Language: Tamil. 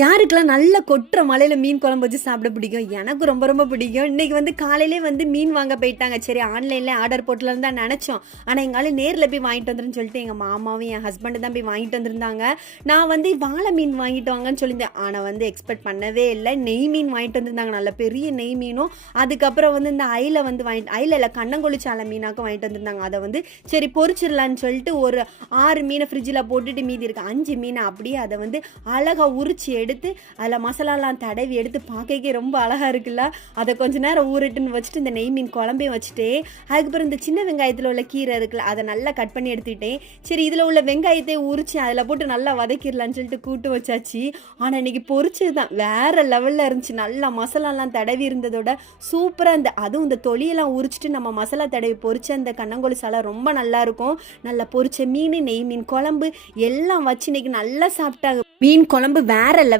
யாருக்கெல்லாம் நல்ல கொட்டுற மழையில மீன் குழம்பு வச்சு சாப்பிட பிடிக்கும்? எனக்கு ரொம்ப ரொம்ப பிடிக்கும். இன்னைக்கு காலையிலே மீன் வாங்க போயிட்டாங்க. சரி ஆன்லைன்ல ஆர்டர் போட்டுலான்னு தான் நெனச்சோம். ஆனா எங்க ஆளு நேர்ல போய் வாங்கிட்டு வந்துருன்னு சொல்லிட்டு எங்க மாமாவும், என் ஹஸ்பண்டும் தான் போய் வாங்கிட்டு வந்திருந்தாங்க. நான் வாளை மீன் வாங்கிட்டு வாங்கன்னு சொல்லியிருந்தேன். ஆனா எக்ஸ்பெக்ட் பண்ணவே இல்ல. நெய் மீன் வாங்கிட்டு வந்திருந்தாங்க. நல்ல பெரிய நெய் மீனும், அதுக்கப்புறம் இந்த அயில அயில இல்ல கண்ணங்கொழி சால மீனாக்கும் வாங்கிட்டு வந்திருந்தாங்க. அத சரி பொரிச்சிடலான்னு சொல்லிட்டு ஒரு 6 மீனை ஃப்ரிட்ஜில் போட்டுட்டு மீதி இருக்கு 5 மீனை அப்படியே அதை அழகா உரிச்சு எடுத்து அதில் மசாலாலாம் தடவி எடுத்து பார்க்கவே ரொம்ப அழகாக இருக்குல்ல. அதை கொஞ்ச நேரம் ஊறட்டுன்னு வச்சுட்டு இந்த நெய் மீன் குழம்பையும் வச்சுட்டு, அதுக்கப்புறம் இந்த சின்ன வெங்காயத்தில் உள்ள கீரை இருக்குல்ல அதை நல்லா கட் பண்ணி எடுத்துக்கிட்டேன். சரி இதில் உள்ள வெங்காயத்தை உரிச்சு அதில் போட்டு நல்லா வதக்கிடலான்னு சொல்லிட்டு கூட்டு வச்சாச்சு. ஆனால் இன்னைக்கு பொரிச்சது தான் வேற லெவலில் இருந்துச்சு. நல்லா மசாலாலாம் தடவி இருந்ததோட சூப்பராக அதுவும் இந்த தொலியெல்லாம் உரிச்சிட்டு நம்ம மசாலா தடவி பொரிச்ச அந்த கண்ணங்கொழி சாலை ரொம்ப நல்லா இருக்கும். நல்லா பொரிச்ச மீன், நெய் மீன் குழம்பு எல்லாம் வச்சு இன்னைக்கு நல்லா சாப்பிட்டாங்க. மீன் குழம்பு வேற லெவல்.